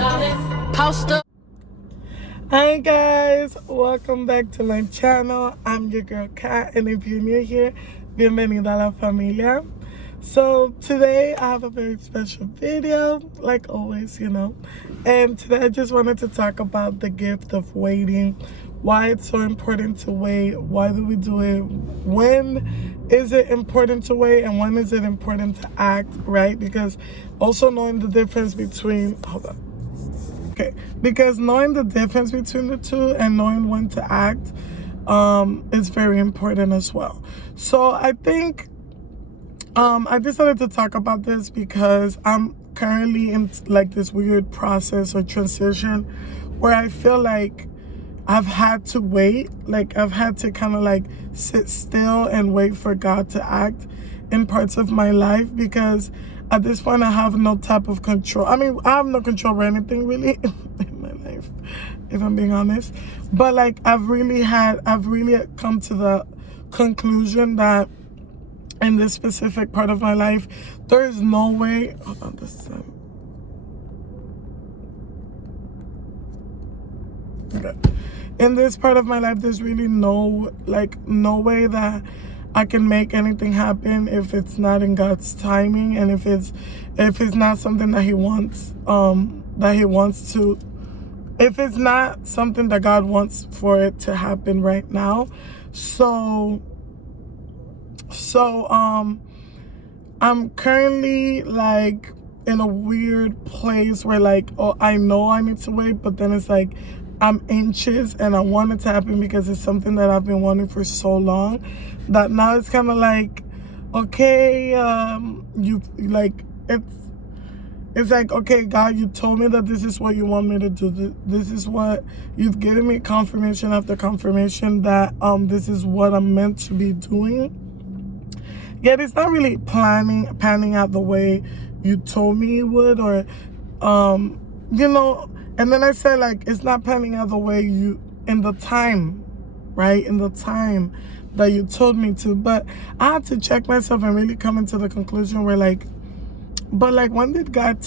Poster. Hi guys, welcome back to my channel. I'm your girl Kat, and if you're new here, bienvenida a la familia. So today I have a very special video, like always, and today I just wanted to talk about the gift of waiting, why it's so important to wait, why do we do it, when is it important to wait, and when is it important to act, right? Because also knowing the difference between, because knowing the difference between the two and knowing when to act is very important as well. So I think I decided to talk about this because I'm currently in like this weird process or transition where I feel like I've had to wait, like I've had to kind of like sit still and wait for God to act in parts of my life, because at this point I have no type of control. I mean, I have no control over anything really in my life, if I'm being honest. But like I've really come to the conclusion that in this specific part of my life, there is no way, hold on this time. Okay. In this part of my life, there's really no way that I can make anything happen if it's not in God's timing, and if it's not something that He wants, if it's not something that God wants for it to happen right now. So I'm currently like in a weird place where like, oh, I know I need to wait, but then it's like I'm anxious and I want it to happen because it's something that I've been wanting for so long, that now it's kind of like, okay, it's like, okay, God, you told me that this is what you want me to do. This is what you've given me, confirmation after confirmation that this is what I'm meant to be doing. Yet it's not really panning out the way you told me it would, or and then I said, like, it's not panning out the way in the time, right? In the time that you told me to. But I had to check myself and really come into the conclusion where like, but like, when did God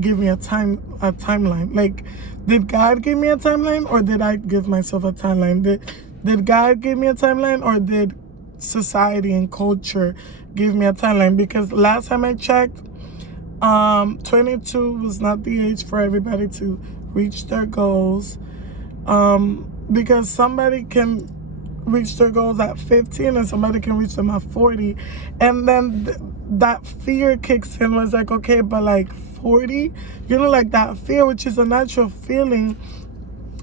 give me a timeline? Like, did God give me a timeline, or did I give myself a timeline? Did God give me a timeline, or did society and culture give me a timeline? Because last time I checked, 22 was not the age for everybody to reach their goals, because somebody can reach their goals at 15 and somebody can reach them at 40, and then that fear kicks in, was like, okay, but like 40, like that fear, which is a natural feeling,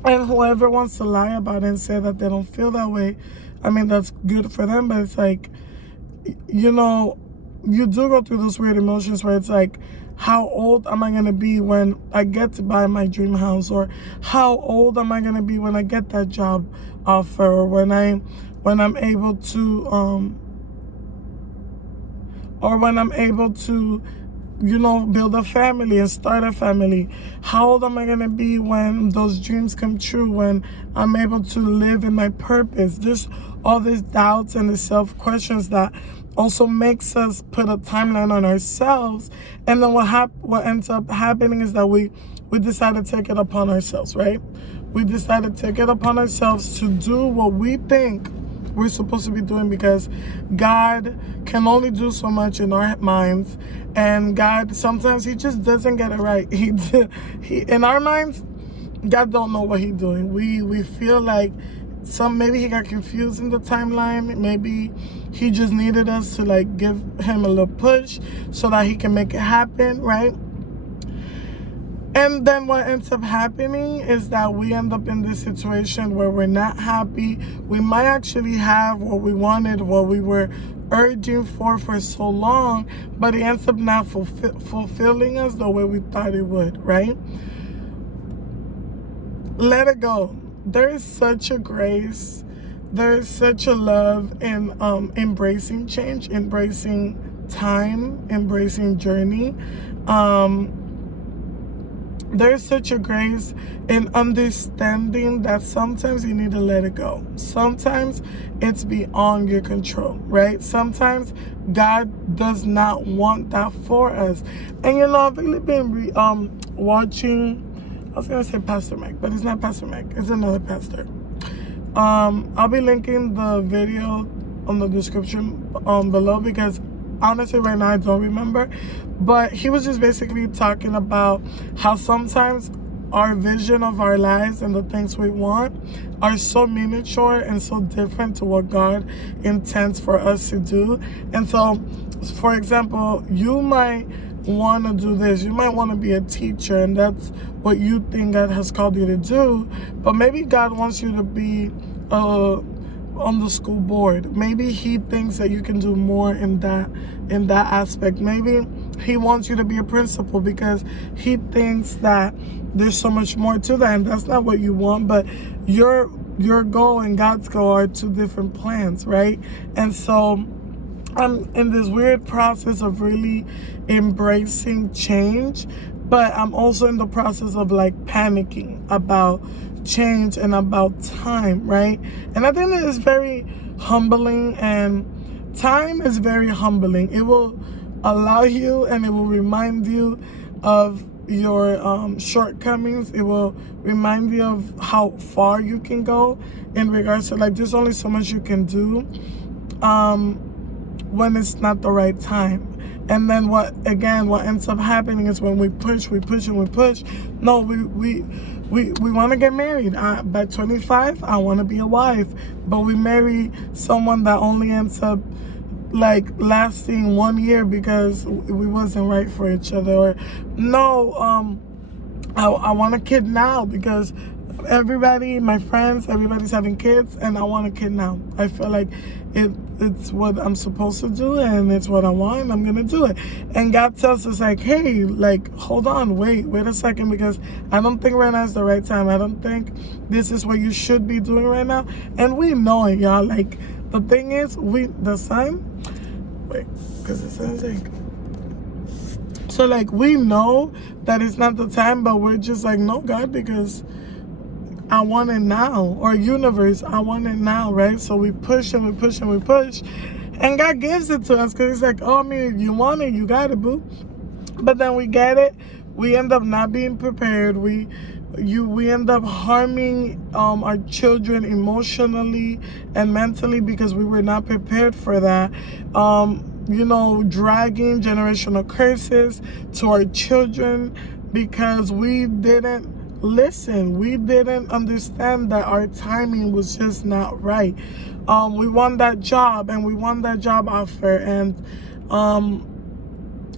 and whoever wants to lie about it and say that they don't feel that way, I mean, that's good for them, but it's like, you do go through those weird emotions where it's like, how old am I going to be when I get to buy my dream house? Or how old am I going to be when I get that job offer? Or when I'm able to, build a family and start a family? How old am I going to be when those dreams come true? When I'm able to live in my purpose? Just all these doubts and the self-questions that also makes us put a timeline on ourselves. And then what ends up happening is that we decide to take it upon ourselves, right? We decide to take it upon ourselves to do what we think we're supposed to be doing, because God can only do so much in our minds, and God sometimes He just doesn't get it right. He in our minds, God don't know what He's doing. We feel like maybe He got confused in the timeline. Maybe He just needed us to like give Him a little push so that He can make it happen, right? And then what ends up happening is that we end up in this situation where we're not happy. We might actually have what we wanted, what we were urging for so long, but it ends up not fulfilling us the way we thought it would, right? Let it go. There is such a grace. There is such a love in embracing change, embracing time, embracing journey. There's such a grace in understanding that sometimes you need to let it go. Sometimes it's beyond your control, right? Sometimes God does not want that for us. And I've really been watching I was gonna say Pastor Mike, but it's not Pastor Mike. It's another pastor. I'll be linking the video on the description below, because honestly right now I don't remember. But he was just basically talking about how sometimes our vision of our lives and the things we want are so miniature and so different to what God intends for us to do. And so, for example, you might want to do this. You might want to be a teacher, and that's what you think God has called you to do. But maybe God wants you to be on the school board. Maybe he thinks that you can do more in that aspect. Maybe he wants you to be a principal because he thinks that there's so much more to that, and that's not what you want. But your goal and God's goal are two different plans, right? And so I'm in this weird process of really embracing change, but I'm also in the process of like panicking about change and about time, right? And I think that is very humbling, and time is very humbling. It will allow you and it will remind you of your shortcomings. It will remind you of how far you can go in regards to like there's only so much you can do when it's not the right time. And then what ends up happening is when we push. No, we want to get married. By 25, I want to be a wife. But we marry someone that only ends up like lasting 1 year because we wasn't right for each other. Or no, I want a kid now because my friends, everybody's having kids, and I want a kid now. I feel like it's what I'm supposed to do, and it's what I want, and I'm gonna do it. And God tells us like, hey, like, hold on, wait a second, because I don't think right now is the right time. I don't think this is what you should be doing right now. And we know it, y'all. Like, the thing is, the sun, because the sun's like, so like we know that it's not the time, but we're just like, no, God, because I want it now. Or universe, I want it now, right? So we push and we push and we push, and God gives it to us because he's like, oh, I mean, you want it, you got it, boo. But then we get it, we end up not being prepared. We end up harming our children emotionally and mentally because we were not prepared for that. Dragging generational curses to our children because we didn't listen. We didn't understand that our timing was just not right. We won that job, and we won that job offer, and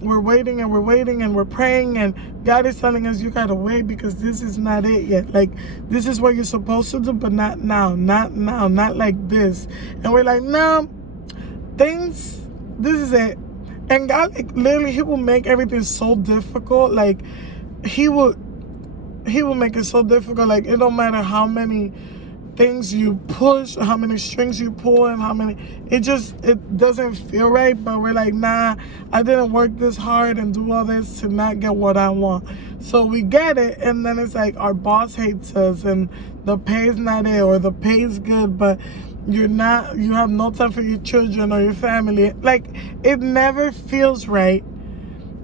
we're waiting and we're waiting and we're praying, and God is telling us, you gotta wait because this is not it yet. Like, this is what you're supposed to do, but not now, not like this. And we're like, no, this is it. And God, like, literally, he will make everything so difficult. Like, he will make it so difficult. Like, it don't matter how many things you push, how many strings you pull, and it doesn't feel right. But we're like, nah, I didn't work this hard and do all this to not get what I want. So we get it, and then it's like our boss hates us, and the pay's not it, or the pay's good, but you have no time for your children or your family. Like, it never feels right.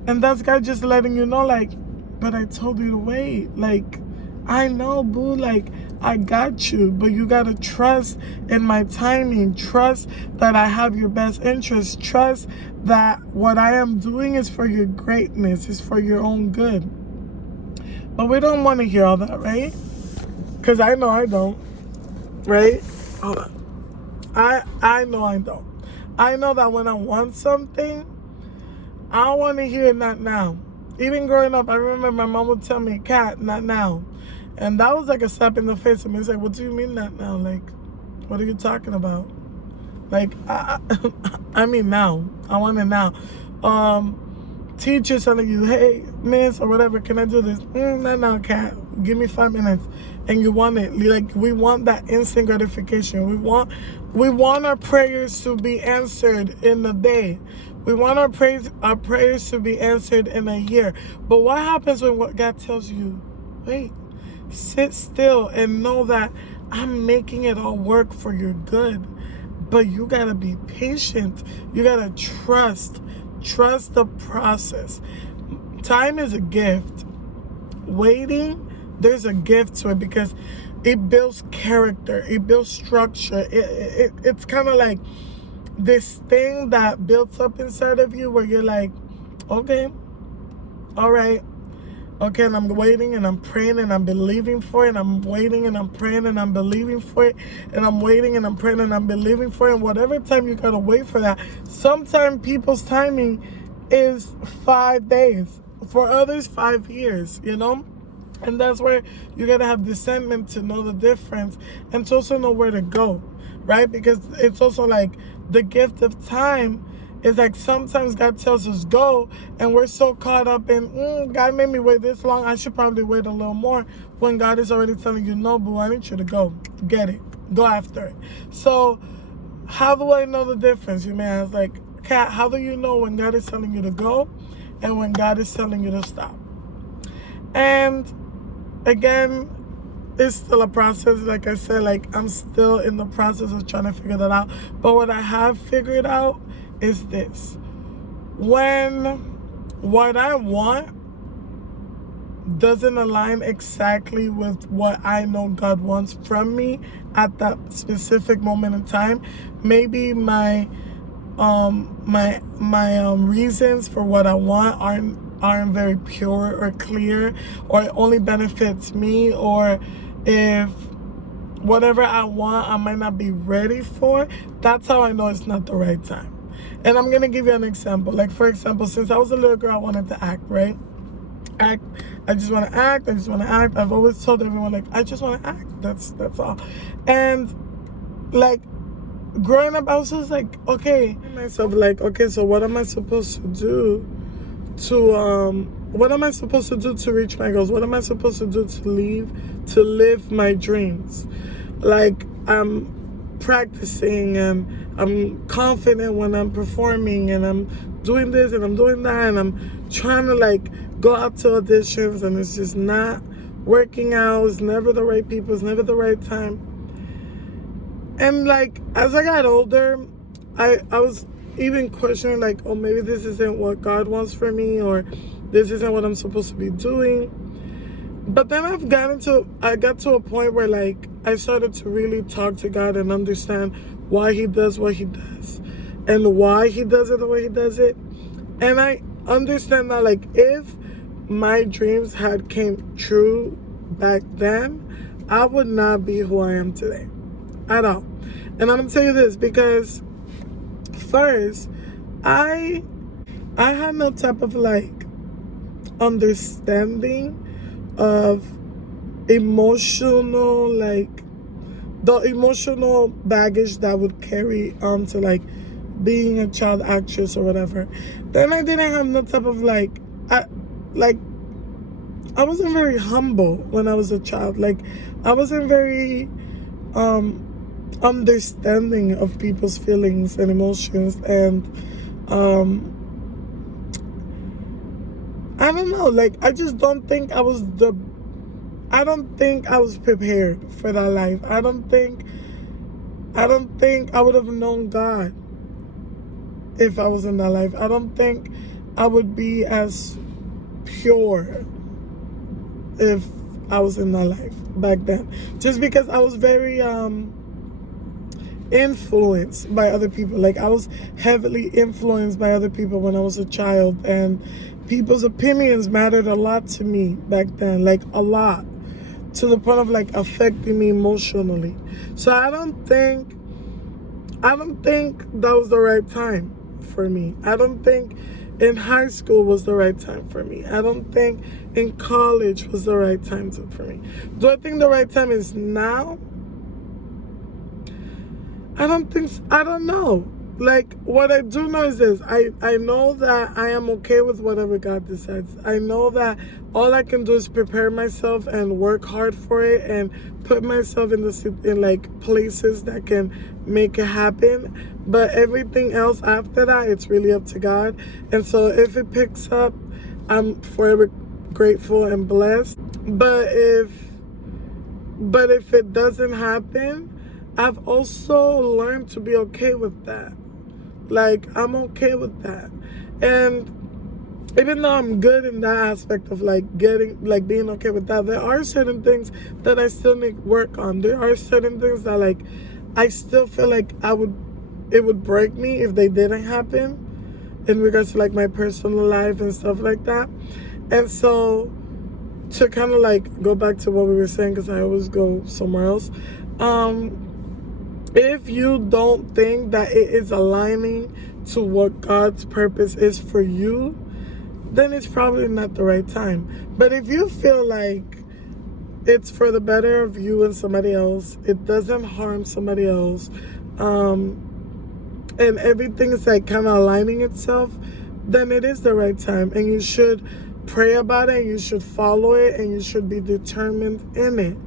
And that's God just letting you know, like, but I told you to wait. Like, I know, boo, like, I got you, but you gotta trust in my timing. Trust that I have your best interest. Trust that what I am doing is for your greatness, is for your own good. But we don't want to hear all that, right? Because I know I don't, right? Hold on. I know I don't. I know that when I want something, I don't want to hear it, not now. Even growing up, I remember my mom would tell me, Kat, not now. And that was like a slap in the face. I mean, it's like, what do you mean not now? Like, what are you talking about? Like, I mean now. I want it now. Teachers telling you, hey, miss, or whatever, can I do this? Not now, Kat. Give me 5 minutes. And you want it. Like, we want that instant gratification. We want our prayers to be answered in a day. We want our prayers to be answered in a year. But what happens when what God tells you, wait, sit still and know that I'm making it all work for your good. But you gotta be patient. You gotta trust the process. Time is a gift. Waiting there's a gift to it because it builds character, it builds structure. It's kind of like this thing that builds up inside of you where you're like, okay, all right, okay, and I'm waiting and I'm praying and I'm believing for it. And I'm waiting and I'm praying and I'm believing for it. And I'm waiting and I'm praying and I'm believing for it. And whatever time you gotta wait for that, sometimes people's timing is 5 days. For others, 5 years, you know? And that's where you gotta have discernment to know the difference and to also know where to go, right? Because it's also like the gift of time is like sometimes God tells us go, and we're so caught up in, God made me wait this long, I should probably wait a little more, when God is already telling you, no, boo, I need you to go. Get it. Go after it. So how do I know the difference? You may ask, like, Kat, how do you know when God is telling you to go and when God is telling you to stop? And again, it's still a process. Like I said, like I'm still in the process of trying to figure that out. But what I have figured out is this. When what I want doesn't align exactly with what I know God wants from me at that specific moment in time, maybe my reasons for what I want aren't very pure or clear, or it only benefits me, or if whatever I want I might not be ready for, that's how I know it's not the right time. And I'm gonna give you an example. Like, for example, since I was a little girl, I wanted to act, right? Act. I just want to act. I just want to act. I've always told everyone, like, I just want to act. That's all. And like growing up, I was just like, okay, myself, like, okay, so what am I supposed to do to reach my goals? What am I supposed to do to live my dreams? Like, I'm practicing and I'm confident when I'm performing and I'm doing this and I'm doing that and I'm trying to like go out to auditions and it's just not working out. It's never the right people. It's never the right time. And like, as I got older, I was even questioning, like, oh, maybe this isn't what God wants for me, or this isn't what I'm supposed to be doing. But then I got to a point where like I started to really talk to God and understand why he does what he does and why he does it the way he does it. And I understand that, like, if my dreams had came true back then, I would not be who I am today at all. And I'm gonna tell you this because first, I had no type of like understanding of emotional, like the emotional baggage that would carry on to like being a child actress or whatever. Then I didn't have no type of I wasn't very humble when I was a child. Like, I wasn't very understanding of people's feelings and emotions, and I don't know, like, I just don't think I was prepared for that life. I don't think I would have known God if I was in that life. I don't think I would be as pure if I was in that life back then. Just because I was very influenced by other people. Like, I was heavily influenced by other people when I was a child, and people's opinions mattered a lot to me back then, like a lot, to the point of like affecting me emotionally. So I don't think that was the right time for me. I don't think in high school was the right time for me. I don't think in college was the right time for me. Do I think the right time is now? I don't know. Like, what I do know is this. I know that I am okay with whatever God decides. I know that all I can do is prepare myself and work hard for it and put myself in like places that can make it happen. But everything else after that, it's really up to God. And so if it picks up, I'm forever grateful and blessed. But if it doesn't happen, I've also learned to be okay with that. Like, I'm okay with that. And even though I'm good in that aspect of like being okay with that, there are certain things that I still need work on. There are certain things that like I still feel like it would break me if they didn't happen, in regards to like my personal life and stuff like that. And so, to kind of like go back to what we were saying, because I always go somewhere else, if you don't think that it is aligning to what God's purpose is for you, then it's probably not the right time. But if you feel like it's for the better of you and somebody else, it doesn't harm somebody else, and everything is like kind of aligning itself, then it is the right time. And you should pray about it, and you should follow it, and you should be determined in it.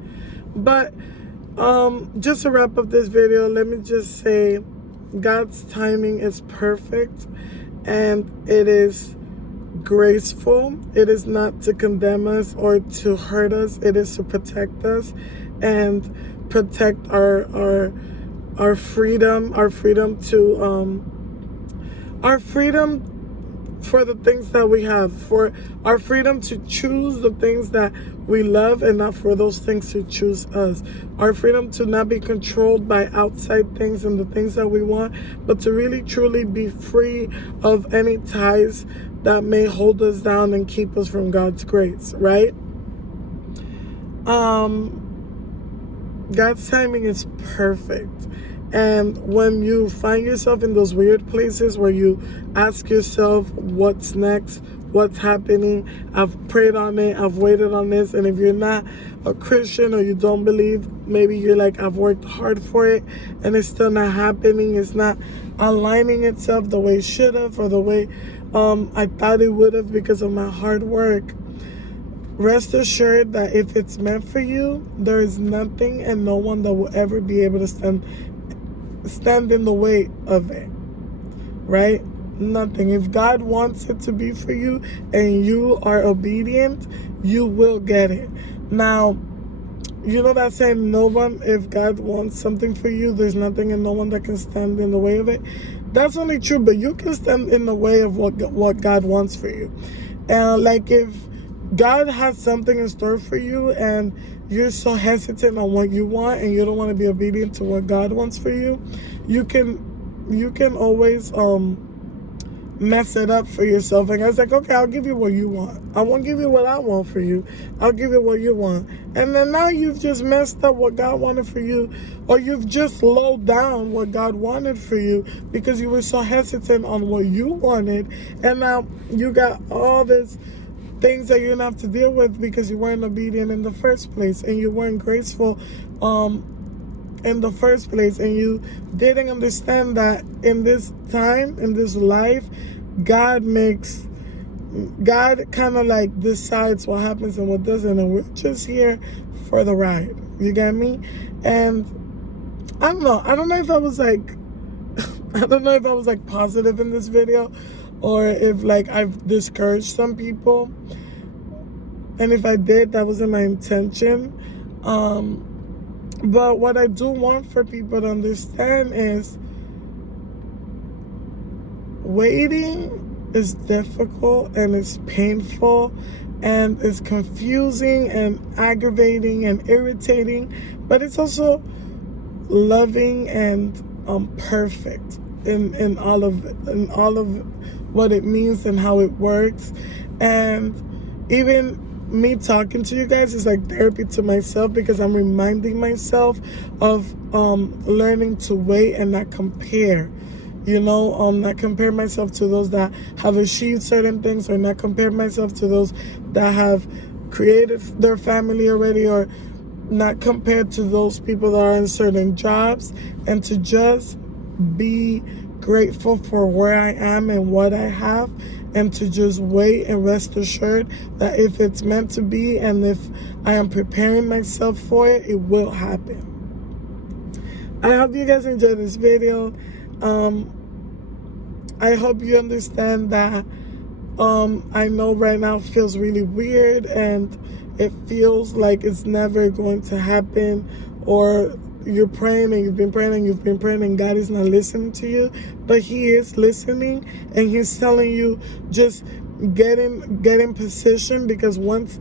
But just to wrap up this video, let me just say God's timing is perfect, and it is graceful. It is not to condemn us or to hurt us. It is to protect us and protect our freedom, our freedom for the things that we have, for our freedom to choose the things that we love and not for those things to choose us. Our freedom to not be controlled by outside things and the things that we want, but to really truly be free of any ties that may hold us down and keep us from God's grace, right? God's timing is perfect. And when you find yourself in those weird places where you ask yourself, what's next? What's happening? I've prayed on it. I've waited on this. And if you're not a Christian or you don't believe, maybe you're like, I've worked hard for it and it's still not happening. It's not aligning itself the way it should have, or the way I thought it would have because of my hard work. Rest assured that if it's meant for you, there is nothing and no one that will ever be able to stand in the way of it, right? Nothing. If God wants it to be for you and you are obedient, you will get it. Now, you know that saying, no one, if God wants something for you, there's nothing and no one that can stand in the way of it. That's only true, but you can stand in the way of what God wants for you. And like, if God has something in store for you and you're so hesitant on what you want and you don't want to be obedient to what God wants for you, you can always mess it up for yourself. And God's like, okay, I'll give you what you want. I won't give you what I want for you. I'll give you what you want. And then now you've just messed up what God wanted for you, or you've just slowed down what God wanted for you because you were so hesitant on what you wanted. And now you got all this things that you're gonna have to deal with because you weren't obedient in the first place, and you weren't graceful in the first place, and you didn't understand that in this time, in this life, God kind of like decides what happens and what doesn't, and we're just here for the ride. You get me? And I don't know if I was like positive in this video, or if like I've discouraged some people. And if I did, that wasn't my intention. But what I do want for people to understand is waiting is difficult and it's painful and it's confusing and aggravating and irritating, but it's also loving and perfect in all of what it means and how it works. And even me talking to you guys is like therapy to myself, because I'm reminding myself of learning to wait and not compare. Not compare myself to those that have achieved certain things, or not compare myself to those that have created their family already, or not compared to those people that are in certain jobs, and to just be grateful for where I am and what I have, and to just wait and rest assured that if it's meant to be and if I am preparing myself for it, it will happen. I hope you guys enjoyed this video. I hope you understand that I know right now it feels really weird and it feels like it's never going to happen, or you're praying and you've been praying and you've been praying and God is not listening to you, but He is listening, and He's telling you, just getting position, because once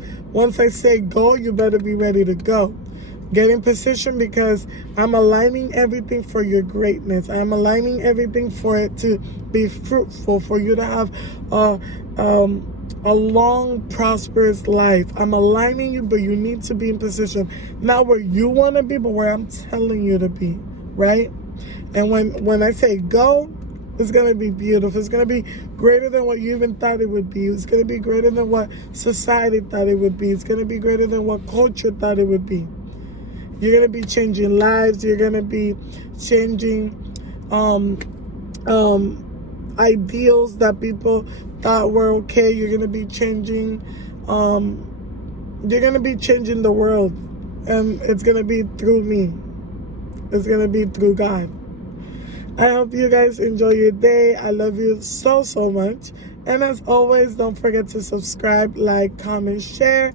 I say go, you better be ready to go. Get in position because I'm aligning everything for your greatness. I'm aligning everything for it to be fruitful, for you to have a long, prosperous life. I'm aligning you, but you need to be in position. Not where you want to be, but where I'm telling you to be, right? And when I say go, it's going to be beautiful. It's going to be greater than what you even thought it would be. It's going to be greater than what society thought it would be. It's going to be greater than what culture thought it would be. You're going to be changing lives. You're going to be changing ideals that people thought were okay. You're going to be changing the world. And it's going to be through me. It's going to be through God. I hope you guys enjoy your day. I love you so, so much. And as always, don't forget to subscribe, like, comment, share,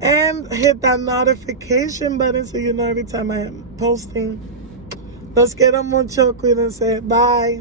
and hit that notification button so you know every time I am posting. Los quiero mucho. Cuídense. Bye.